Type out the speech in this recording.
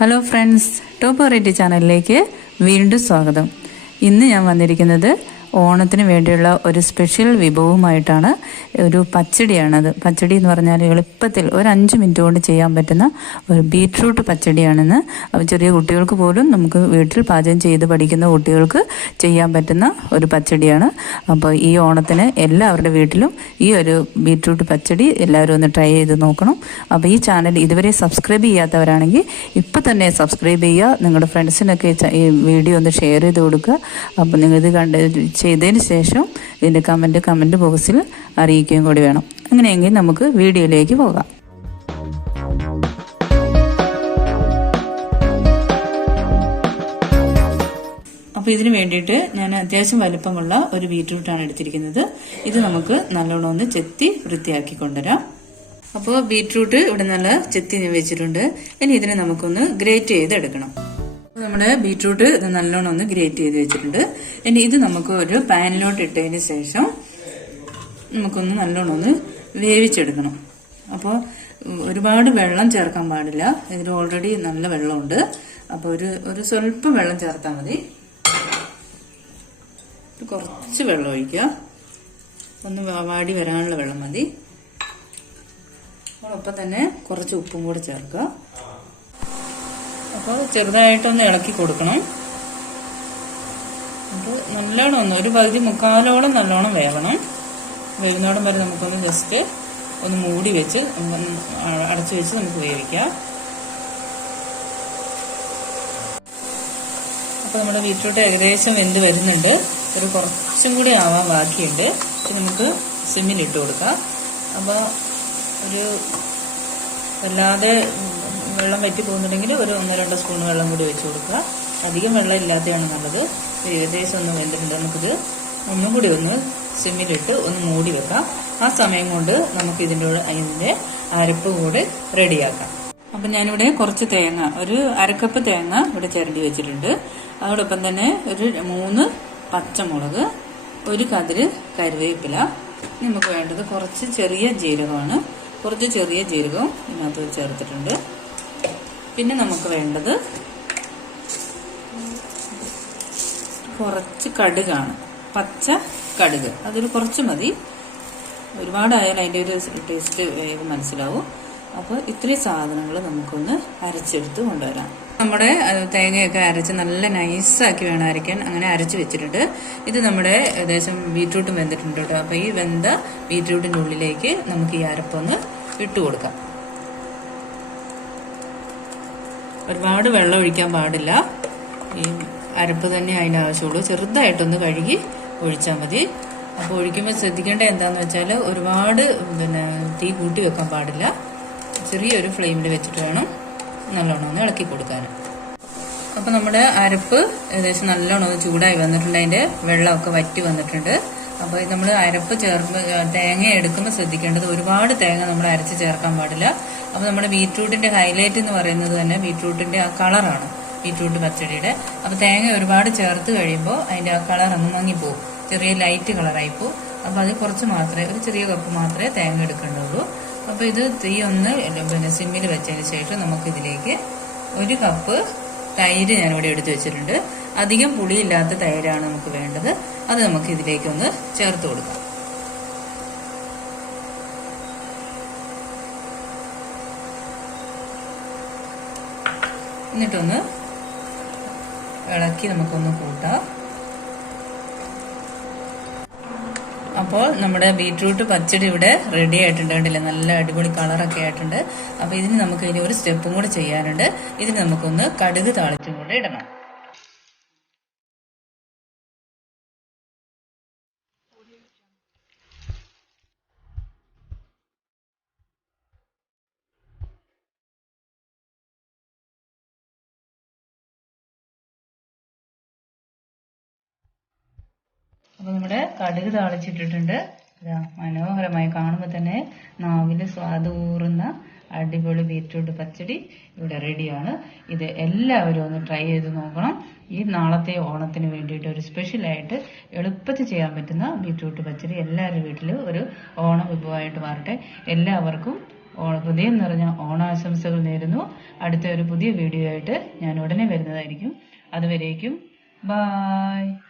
Hello friends, top variety ചാനലിലേക്ക് വീണ്ടും സ്വാഗതം. ഇന്ന് ഞാൻ വന്നിരിക്കുന്നത് ഓണത്തിന് വേണ്ടിയുള്ള ഒരു സ്പെഷ്യൽ വിഭവമായിട്ടാണ്. ഒരു പച്ചടിയാണത്. പച്ചടി എന്ന് പറഞ്ഞാൽ എളുപ്പത്തിൽ ഒരു 5 മിനിറ്റ് കൊണ്ട് ചെയ്യാൻ പറ്റുന്ന ഒരു ബീറ്റ്റൂട്ട് പച്ചടിയാണെന്ന്. ചെറിയ കുട്ടികൾക്ക് പോലും നമുക്ക് വീട്ടിൽ പാചകം ചെയ്ത് പഠിക്കുന്ന കുട്ടികൾക്ക് ചെയ്യാൻ പറ്റുന്ന ഒരു പച്ചടിയാണ്. അപ്പോൾ ഈ ഓണത്തിന് എല്ലാവരുടെ വീട്ടിലും ഈ ഒരു ബീറ്റ്റൂട്ട് പച്ചടി എല്ലാവരും ഒന്ന് ട്രൈ ചെയ്ത് നോക്കണം. അപ്പോൾ ഈ ചാനൽ ഇതുവരെ സബ്സ്ക്രൈബ് ചെയ്യാത്തവരാണെങ്കിൽ ഇപ്പം തന്നെ സബ്സ്ക്രൈബ് ചെയ്യുക. നിങ്ങളുടെ ഫ്രണ്ട്സിനൊക്കെ ഈ വീഡിയോ ഒന്ന് ഷെയർ ചെയ്ത് കൊടുക്കുക. അപ്പോൾ നിങ്ങളിത് ചെയ്തതിന് ശേഷം ഇതിൻ്റെ കമൻറ്റ് ബോക്സിൽ അറിയിക്കുകയും കൂടി വേണം. അങ്ങനെയെങ്കിൽ നമുക്ക് വീഡിയോയിലേക്ക് പോകാം. അപ്പോൾ ഇതിന് വേണ്ടിയിട്ട് ഞാൻ അത്യാവശ്യം വലിപ്പമുള്ള ഒരു ബീറ്റ്റൂട്ടാണ് എടുത്തിരിക്കുന്നത്. ഇത് നമുക്ക് നല്ലോണം ഒന്ന് ചെത്തി വൃത്തിയാക്കി കൊണ്ടുവരാം. അപ്പോൾ ബീറ്റ്റൂട്ട് ഇവിടെ നല്ല ചെത്തി വെച്ചിട്ടുണ്ട്. ഇനി ഇതിനെ നമുക്കൊന്ന് ഗ്രേറ്റ് ചെയ്തെടുക്കണം. നമ്മുടെ ബീറ്റ്റൂട്ട് ഇത് നല്ലോണം ഒന്ന് ഗ്രേറ്റ് ചെയ്ത് വെച്ചിട്ടുണ്ട്. ഇനി ഇത് നമുക്ക് ഒരു പാനിലോട്ട് ഇട്ടതിന് ശേഷം നമുക്കൊന്ന് നല്ലോണം ഒന്ന് വേവിച്ചെടുക്കണം. അപ്പോൾ ഒരുപാട് വെള്ളം ചേർക്കാൻ പാടില്ല. ഇതിൽ ഓൾറെഡി നല്ല വെള്ളമുണ്ട്. അപ്പോൾ ഒരു സ്വല്പം വെള്ളം ചേർത്താൽ മതി. കുറച്ച് വെള്ളം ഒഴിക്കുക. ഒന്ന് വാടി വരാനുള്ള വെള്ളം മതി. ഒപ്പം തന്നെ കുറച്ച് ഉപ്പും കൂടെ ചേർക്കുക. അപ്പോൾ ചെറുതായിട്ടൊന്ന് ഇളക്കി കൊടുക്കണം. അപ്പോൾ നല്ലോണം ഒരു പകുതി മുക്കാലോളം നല്ലോണം വേവണം. വേവുന്നോടം വരെ നമുക്കൊന്ന് ജസ്റ്റ് ഒന്ന് മൂടി വെച്ച് അടച്ചു വെച്ച് നമുക്ക് വേവിക്കാം. അപ്പോൾ നമ്മുടെ ബീറ്റ്റൂട്ട് ഏകദേശം വെന്ത് വരുന്നുണ്ട്. ഒരു കുറച്ചും കൂടി ആവാൻ ബാക്കിയുണ്ട്. നമുക്ക് സിമ്മിലിട്ട് കൊടുക്കാം. അപ്പോൾ ഒരു വല്ലാതെ വെള്ളം വറ്റി പോകുന്നുണ്ടെങ്കിൽ ഒരു 1-2 സ്പൂൺ വെള്ളം കൂടി വെച്ച് കൊടുക്കുക. അധികം വെള്ളം ഇല്ലാത്തതാണ് നല്ലത്. ഏകദേശം ഒന്ന് വെന്തിട്ടുണ്ട്. നമുക്കിത് ഒന്നും കൂടി ഒന്ന് സിമ്മിലിട്ട് ഒന്ന് മൂടി വെക്കാം. ആ സമയം കൊണ്ട് നമുക്ക് അതിൻ്റെ അരപ്പ് കൂടെ റെഡിയാക്കാം. അപ്പം ഞാനിവിടെ കുറച്ച് തേങ്ങ, ഒരു അരക്കപ്പ് തേങ്ങ ഇവിടെ ചിരണ്ടി വെച്ചിട്ടുണ്ട്. അതോടൊപ്പം തന്നെ ഒരു 3 പച്ചമുളക്, ഒരു കതിര് കറിവേപ്പില. നമുക്ക് വേണ്ടത് കുറച്ച് ചെറിയ ജീരകമാണ്. കുറച്ച് ചെറിയ ജീരകവും ഇതിനകത്ത് ചേർത്തിട്ടുണ്ട്. പിന്നെ നമുക്ക് വേണ്ടത് കുറച്ച് കടുകാണ്, പച്ച കടുക്. അതൊരു കുറച്ച് മതി. ഒരുപാടായാലും അതിൻ്റെ ഒരു ടേസ്റ്റ് വേഗം മനസ്സിലാവും. അപ്പോൾ ഇത്രയും സാധനങ്ങൾ നമുക്കൊന്ന് അരച്ചെടുത്ത് കൊണ്ടുവരാം. നമ്മുടെ തേങ്ങയൊക്കെ അരച്ച് നല്ല നൈസാക്കി വേണം അരയ്ക്കാൻ. അങ്ങനെ അരച്ച് വെച്ചിട്ടുണ്ട്. ഇത് നമ്മുടെ ഏകദേശം ബീറ്റ്റൂട്ടും വെന്തിട്ടുണ്ട് കേട്ടോ. അപ്പോൾ ഈ വെന്ത ബീറ്റ്റൂട്ടിൻ്റെ ഉള്ളിലേക്ക് നമുക്ക് ഈ അരപ്പൊന്ന് ഇട്ട് കൊടുക്കാം. ഒരുപാട് വെള്ളം ഒഴിക്കാൻ പാടില്ല. ഈ അരപ്പ് തന്നെ അതിൻ്റെ ആവശ്യമുള്ളൂ. ചെറുതായിട്ടൊന്ന് കഴുകി ഒഴിച്ചാൽ മതി. അപ്പോൾ ഒഴിക്കുമ്പോൾ ശ്രദ്ധിക്കേണ്ടത് എന്താണെന്ന് വെച്ചാൽ ഒരുപാട് തീ കൂട്ടി വെക്കാൻ പാടില്ല. ചെറിയൊരു ഫ്ലെയിമിൽ വെച്ചിട്ട് വേണം നല്ലോണം ഒന്ന് ഇളക്കി കൊടുക്കാൻ. അപ്പോൾ നമ്മുടെ അരപ്പ് ഏകദേശം നല്ലോണം ഒന്ന് ചൂടായി വന്നിട്ടുണ്ട്. അതിൻ്റെ വെള്ളമൊക്കെ വറ്റി വന്നിട്ടുണ്ട്. അപ്പോൾ നമ്മൾ അരപ്പ് തേങ്ങ എടുക്കുമ്പോൾ ശ്രദ്ധിക്കേണ്ടത് ഒരുപാട് തേങ്ങ നമ്മൾ അരച്ച് ചേർക്കാൻ പാടില്ല. അപ്പോൾ നമ്മുടെ ബീറ്റ്റൂട്ടിന്റെ ഹൈലൈറ്റ് എന്ന് പറയുന്നത് തന്നെ ബീറ്റ്റൂട്ടിന്റെ ആ കളറാണ്, ബീറ്റ്റൂട്ട് പച്ചടിയുടെ. അപ്പോൾ തേങ്ങ ഒരുപാട് ചേർത്ത് കഴിയുമ്പോൾ അതിന്റെ ആ കളർ അങ്ങ് മങ്ങിപ്പോവും, ചെറിയ ലൈറ്റ് കളറായി പോവും. അപ്പോൾ അത് കുറച്ച് മാത്രമേ, ഒരു ചെറിയ കപ്പ് മാത്രമേ തേങ്ങ എടുക്കേണ്ടുള്ളൂ. അപ്പോൾ ഇത് തീ ഒന്ന് സിമ്മിൽ വെച്ചതിന് ശേഷം നമുക്കിതിലേക്ക് 1 കപ്പ് തൈര് ഞാനിവിടെ എടുത്ത് വെച്ചിട്ടുണ്ട്. അധികം പുളിയില്ലാത്ത തൈരാണ് നമുക്ക് വേണ്ടത്. അത് നമുക്ക് ഇതിലേക്കൊന്ന് ചേർത്ത് കൊടുക്കാം. എന്നിട്ടൊന്ന് ഇളക്കി നമുക്കൊന്ന് കൂട്ടാം. അപ്പോൾ നമ്മുടെ ബീറ്റ്റൂട്ട് പച്ചടി ഇവിടെ റെഡി ആയിട്ടുണ്ട്. കണ്ടില്ലേ, നല്ല അടിപൊളി കളറൊക്കെ ആയിട്ടുണ്ട്. അപ്പോൾ ഇതിന് നമുക്ക് ഇനി ഒരു സ്റ്റെപ്പും കൂടെ ചെയ്യാനുണ്ട്. ഇതിന് നമുക്കൊന്ന് കടുക് താളിച്ചും കൂടെ ഇടണം. അപ്പോൾ നമ്മുടെ കടുക് താളിച്ചിട്ടിട്ടുണ്ട്. മനോഹരമായി കാണുമ്പോൾ തന്നെ നാവിൽ സ്വാദൂറുന്ന അടിപൊളി ബീറ്റ്റൂട്ട് പച്ചടി ഇവിടെ റെഡിയാണ്. ഇത് എല്ലാവരും ഒന്ന് ട്രൈ ചെയ്ത് നോക്കണം. ഈ നാളത്തെ ഓണത്തിന് വേണ്ടിയിട്ട് ഒരു സ്പെഷ്യലായിട്ട് എളുപ്പത്തിൽ ചെയ്യാൻ പറ്റുന്ന ബീറ്റ്റൂട്ട് പച്ചടി എല്ലാവരുടെ വീട്ടിലും ഒരു ഓണ വിഭവമായിട്ട് മാറട്ടെ. എല്ലാവർക്കും ഹൃദയം നിറഞ്ഞ ഓണാശംസകൾ നേരുന്നു. അടുത്ത ഒരു പുതിയ വീഡിയോ ആയിട്ട് ഞാൻ ഉടനെ വരുന്നതായിരിക്കും. അതുവരേക്കും ബായ്.